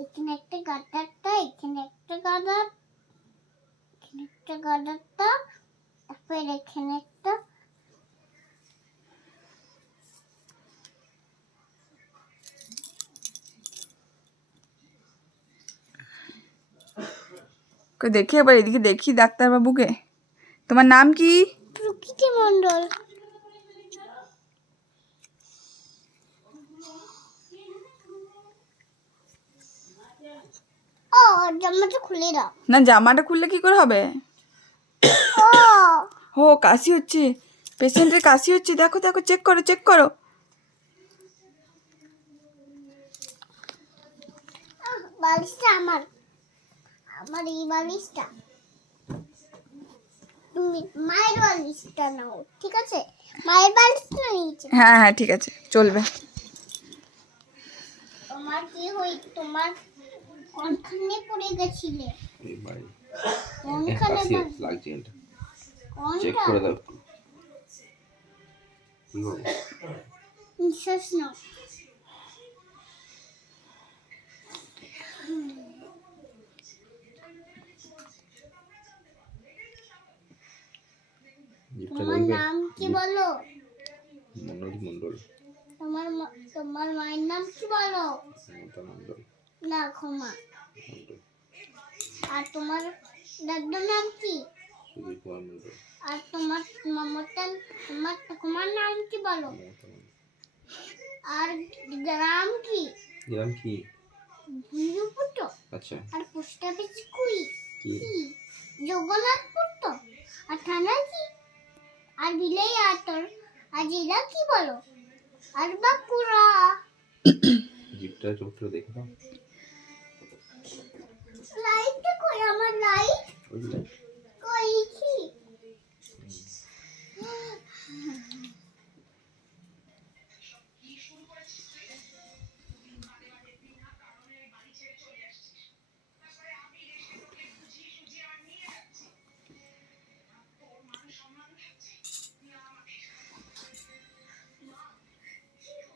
এখানে একটা গাদারটা এখানে একটা গাদার এখানে একটা গাদারটা তারপর এখানে একটা দেখি এবার এদিকে দেখি ডাক্তারবাবুকে। তোমার নাম কি? প্রকৃতি মণ্ডল ও জামাটা খুলে দাও। না জামাটা খুললে কি করে হবে? ও। কাশি হচ্ছে। পেশেন্টের কাশি হচ্ছে। দেখো দেখো চেক করো চেক করো। বালিশটা আমার। আমার এই বালিশটা। তুমি মায়ের বালিশটা নাও ঠিক আছে? মায়ের বালিশটা নিয়েছে? হ্যাঁ হ্যাঁ ঠিক আছে। চলবে। তোমার কি হই তোমার কোনখানে পড়ে গেছিলে। এই বাড়ি। কোনখানে লাগছে এটা। চেক করে দাও একটু। কি করব? নিঃশ্বাস নাও। তোমার নাম কি বলো? মন্ডল মন্ডল? তোমার তোমার মায়ের নাম কি বলো? মমতা মন্ডল। না ক্ষমা। আর তোমার দাদার নাম কি? আর তোমার মমতার তোমার তোমার নাম কি বলো? আর গ্রাম কি? গ্রাম কি? ভুজুপুট আচ্ছা। আর পোস্ট অফিস কুই? কি? জগন্নাথপুর তো? আর থানা কি? আর বিলাই আতর। আর জেলা কি বলো? আর বাঁকুড়া। জিপটা চোখ করে দেখে দাও কই? আমার লাইট কই কি?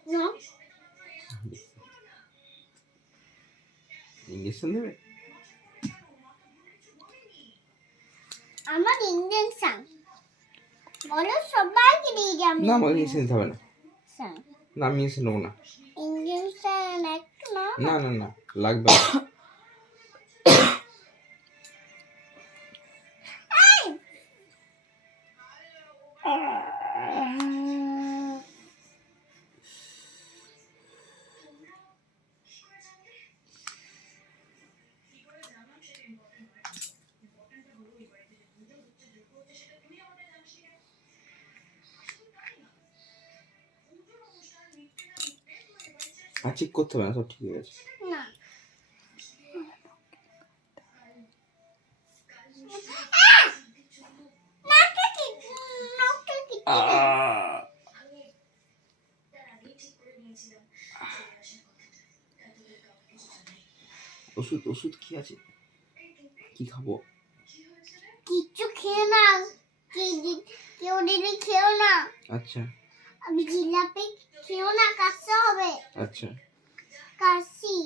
না ইঞ্জেকশন দেবে আমার ইঞ্জেকশন বলো সবাইকে দিয়ে যাব না আমার ইঞ্জেকশন দিতে হবে না। না আমি ইঞ্জেকশন নেব না। ইঞ্জেকশন একটু না? না না না লাগবে না। আর করতে হবে না সব ঠিক হয়ে গেছে। না। কি ওষুধ ওষুধ কি আছে? কি খাব? কিচ্ছু খেয়ে না। কেউ দিলে খেও না। আচ্ছা। আমি জিলাপি খেও না হবে আচ্ছা। কাশি